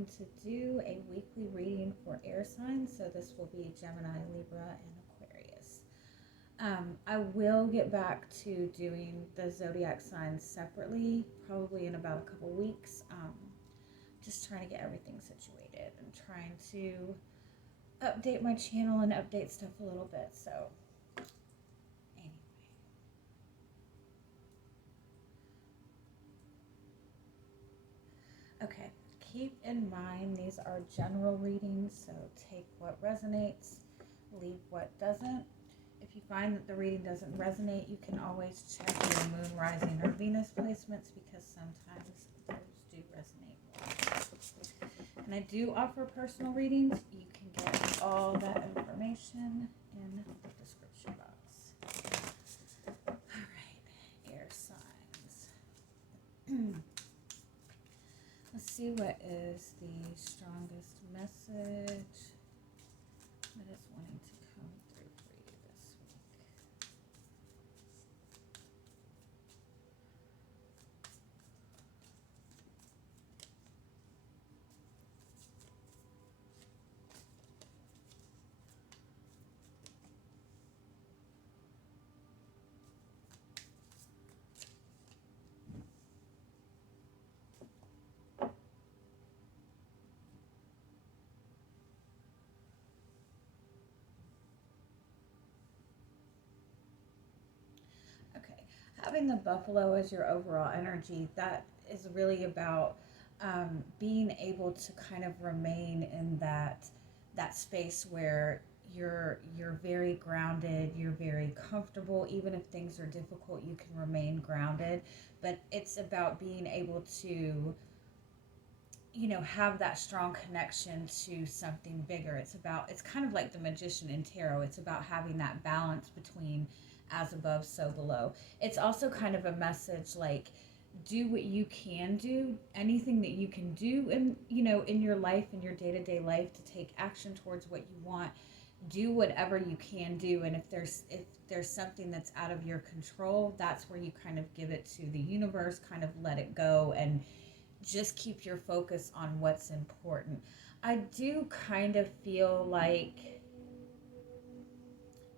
going to do a weekly reading for air signs. So this will be Gemini, Libra, and Aquarius. I will get back to doing the zodiac signs separately, probably in about a couple weeks. Just trying to get everything situated and trying to update my channel and update stuff a little bit. So anyway. Okay, keep in mind these are general readings, so take what resonates, leave what doesn't. If you find that the reading doesn't resonate, you can always check your moon, rising, or Venus placements because sometimes those do resonate more. And I do offer personal readings. You can get all that information in the description box. All right, air signs. Let's see what is the strongest message that is wanting to come through for you this week. Okay, having the buffalo as your overall energy, that is really about being able to kind of remain in that space where you're very grounded, you're very comfortable. Even if things are difficult, you can remain grounded. But it's about being able to, have that strong connection to something bigger. It's kind of like the magician in tarot. It's about having that balance between as above, so below. It's also kind of a message like, do what you can do, anything that you can do in your life, in your day-to-day life, to take action towards what you want. Do whatever you can do, and if there's something that's out of your control, that's where you kind of give it to the universe, kind of let it go, and just keep your focus on what's important. I do kind of feel like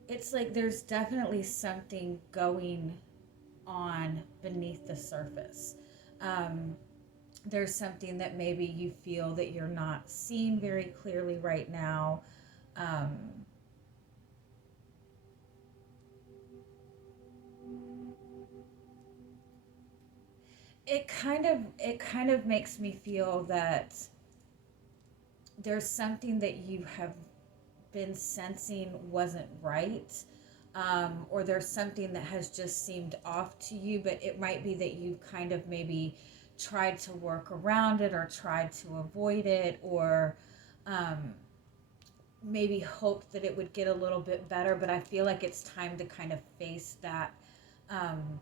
it's like there's definitely something going on beneath the surface. Um, there's something that maybe you feel that you're not seeing very clearly right now. Um, it kind of makes me feel that there's something that you have been sensing wasn't right, or there's something that has just seemed off to you, but it might be that you've kind of maybe tried to work around it or tried to avoid it, or um, maybe hoped that it would get a little bit better. But I feel like it's time to kind of face that, um,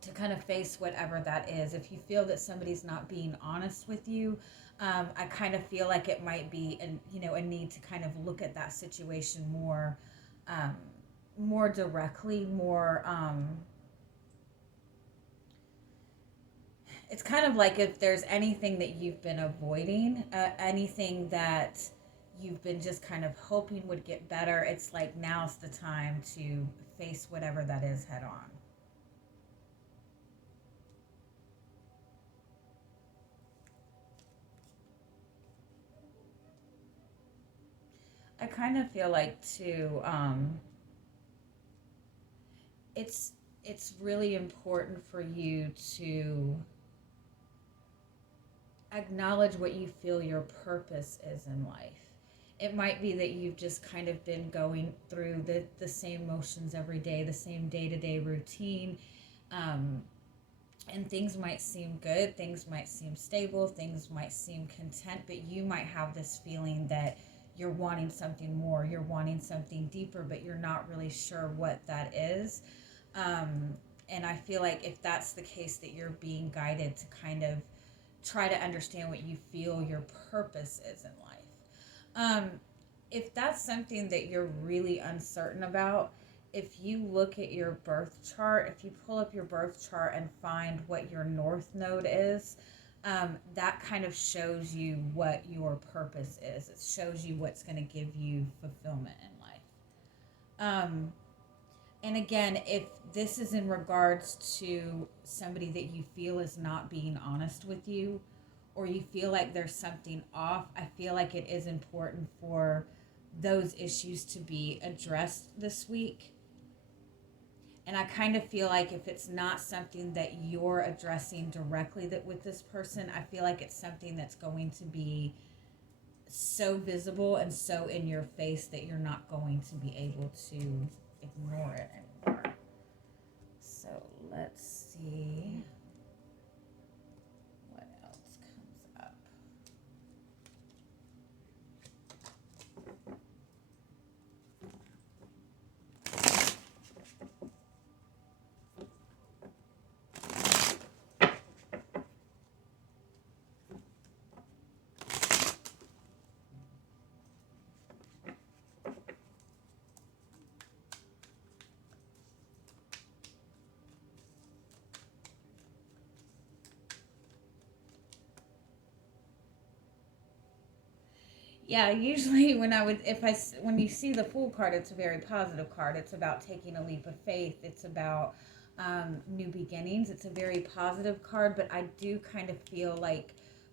to kind of face whatever that is. If you feel that somebody's not being honest with you, I kind of feel like it might be a need to kind of look at that situation um, more directly, more. It's kind of like if there's anything that you've been avoiding, anything that you've been just kind of hoping would get better. It's like now's the time to face whatever that is head on. I kind of feel like too, it's it's really important for you to acknowledge what you feel your purpose is in life. It might be that you've just kind of been going through the same motions every day, the same day-to-day routine, um, and things might seem good, things might seem stable, things might seem content, but you might have this feeling that you're wanting something more, you're wanting something deeper, but you're not really sure what that is. Um, and I feel like if that's the case, that you're being guided to kind of try to understand what you feel your purpose is in life. If that's something that you're really uncertain about, if you look at your birth chart, if you pull up your birth chart and find what your north node is, that kind of shows you what your purpose is. It shows you what's going to give you fulfillment in life. And again, if this is in regards to somebody that you feel is not being honest with you, or you feel like there's something off, I feel like it is important for those issues to be addressed this week. And I kind of feel like if it's not something that you're addressing directly that with this person, I feel like it's something that's going to be so visible and so in your face that you're not going to be able to ignore it anymore. So let's see what else comes up. Yeah, usually when you see the Fool card, it's a very positive card. It's about taking a leap of faith. It's about new beginnings. It's a very positive card, but I do kind of feel like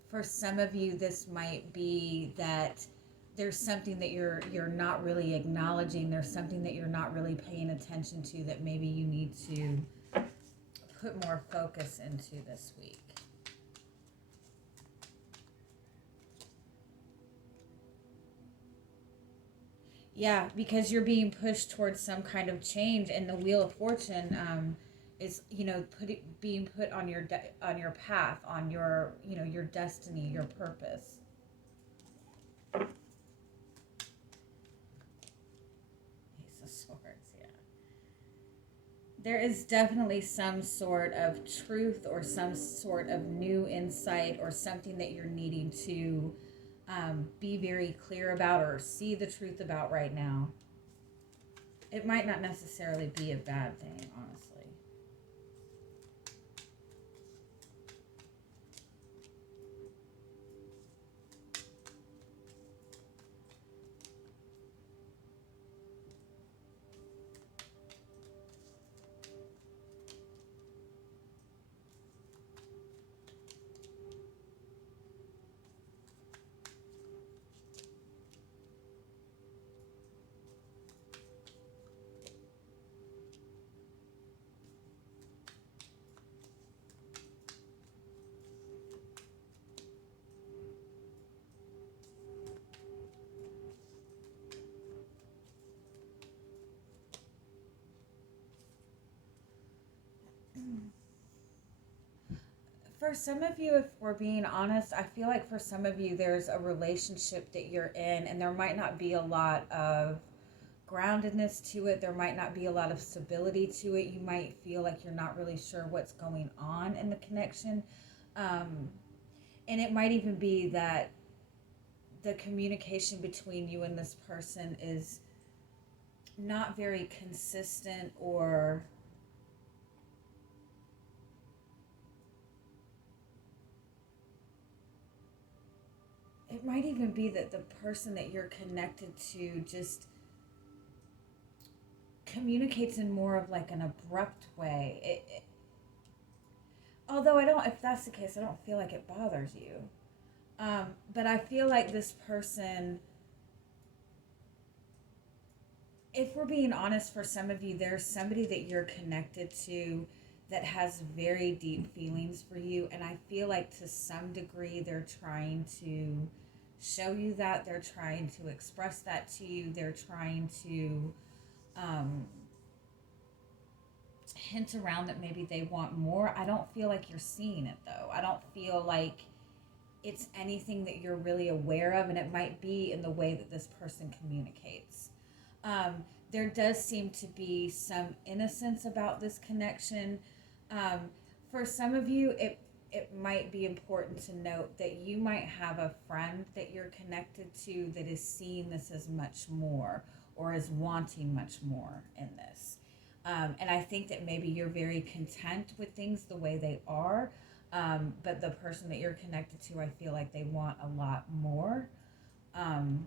for some of you, this might be that there's something that you're not really acknowledging. There's something that you're not really paying attention to that maybe you need to put more focus into this week. Yeah, because you're being pushed towards some kind of change, and the Wheel of Fortune is, being put on on your path, on your, your destiny, your purpose. Ace of Swords, yeah. There is definitely some sort of truth or some sort of new insight or something that you're needing to be very clear about or see the truth about right now. It might not necessarily be a bad thing, honestly. For some of you, if we're being honest, I feel like for some of you, there's a relationship that you're in, and there might not be a lot of groundedness to it. There might not be a lot of stability to it. You might feel like you're not really sure what's going on in the connection. And it might even be that the communication between you and this person is not very consistent, or it might even be that the person that you're connected to just communicates in more of like an abrupt way. Although if that's the case, I don't feel like it bothers you. But I feel like this person, if we're being honest, for some of you, there's somebody that you're connected to that has very deep feelings for you. And I feel like to some degree, they're trying to show you that. They're trying to express that to you. They're trying to hint around that maybe they want more. I don't feel like you're seeing it, though. I don't feel like it's anything that you're really aware of, and it might be in the way that this person communicates. There does seem to be some innocence about this connection. For some of you, it might be important to note that you might have a friend that you're connected to that is seeing this as much more, or is wanting much more in this. And I think that maybe you're very content with things the way they are. But the person that you're connected to, I feel like they want a lot more. Um,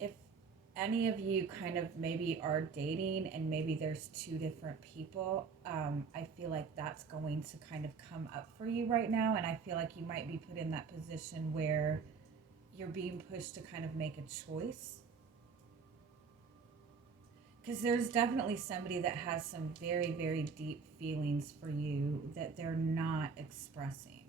if any of you kind of maybe are dating and maybe there's two different people, I feel like that's going to kind of come up for you right now. And I feel like you might be put in that position where you're being pushed to kind of make a choice. Because there's definitely somebody that has some very, very deep feelings for you that they're not expressing.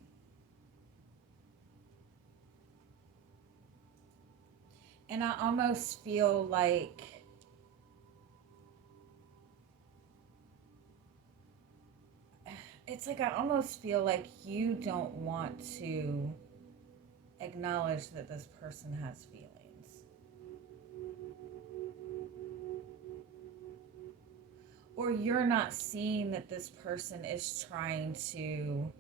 And I almost feel like it's like I almost feel like you don't want to acknowledge that this person has feelings. Or you're not seeing that this person is trying to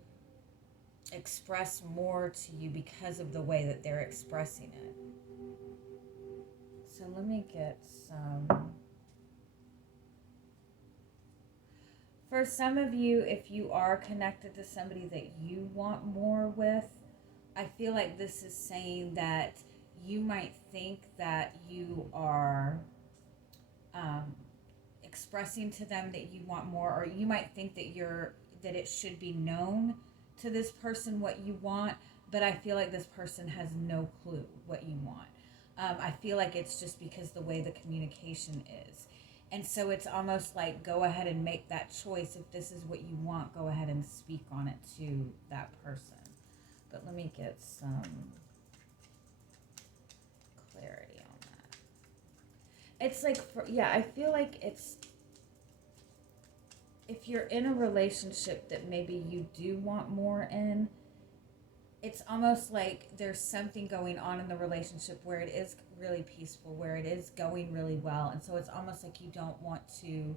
express more to you because of the way that they're expressing it. So let me get some. For some of you, if you are connected to somebody that you want more with, I feel like this is saying that you might think that you are um, expressing to them that you want more, or you might think that it should be known to this person what you want, but I feel like this person has no clue what you want. I feel like it's just because the way the communication is. And so it's almost like go ahead and make that choice. If this is what you want, go ahead and speak on it to that person. But let me get some clarity on that. It's like, I feel like it's, if you're in a relationship that maybe you do want more in, it's almost like there's something going on in the relationship where it is really peaceful, where it is going really well. And so it's almost like you don't want to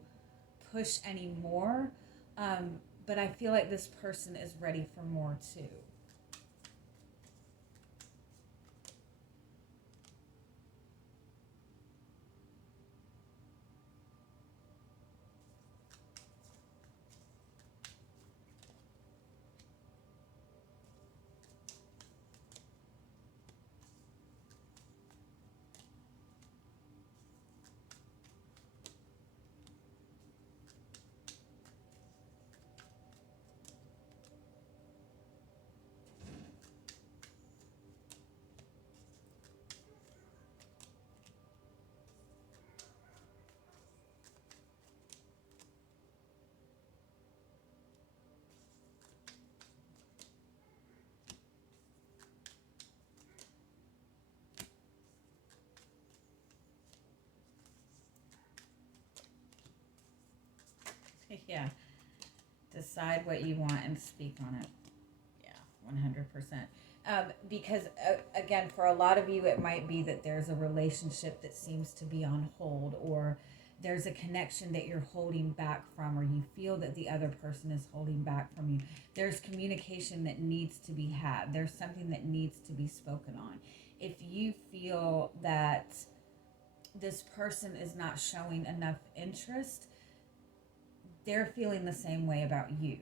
push any more. But I feel like this person is ready for more too. Yeah. Decide what you want and speak on it. Yeah, 100%. Because, again, for a lot of you, it might be that there's a relationship that seems to be on hold, or there's a connection that you're holding back from, or you feel that the other person is holding back from you. There's communication that needs to be had, there's something that needs to be spoken on. If you feel that this person is not showing enough interest, they're feeling the same way about you.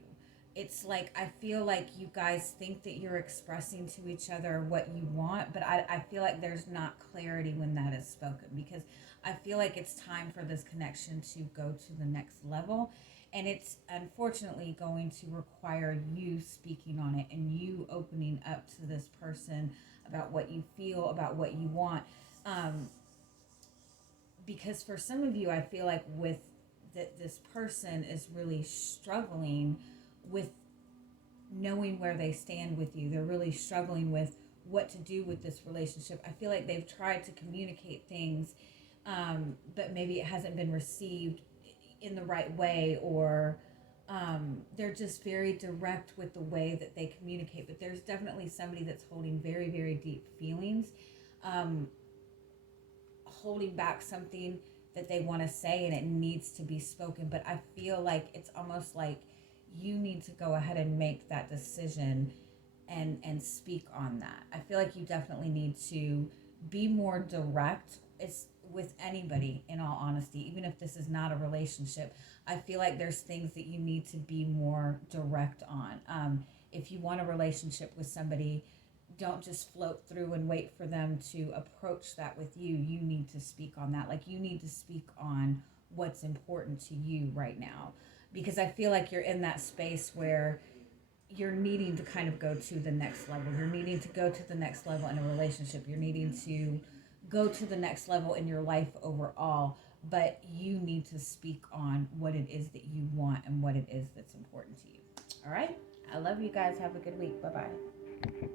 It's like I feel like you guys think that you're expressing to each other what you want, but I feel like there's not clarity when that is spoken, because I feel like it's time for this connection to go to the next level. And it's unfortunately going to require you speaking on it and you opening up to this person about what you feel, about what you want. Um, because for some of you, I feel like with that this person is really struggling with knowing where they stand with you. They're really struggling with what to do with this relationship. I feel like they've tried to communicate things, but maybe it hasn't been received in the right way, or they're just very direct with the way that they communicate. But there's definitely somebody that's holding very, very deep feelings, um, holding back something that they want to say, and it needs to be spoken. But I feel like it's almost like you need to go ahead and make that decision and speak on that. I feel like you definitely need to be more direct. It's with anybody, in all honesty, even if this is not a relationship. I feel like there's things that you need to be more direct on. If you want a relationship with somebody, don't just float through and wait for them to approach that with you. You need to speak on that. Like, you need to speak on what's important to you right now, because I feel like you're in that space where you're needing to kind of go to the next level. You're needing to go to the next level in a relationship. You're needing to go to the next level in your life overall, but you need to speak on what it is that you want and what it is that's important to you. All right? I love you guys. Have a good week. Bye-bye.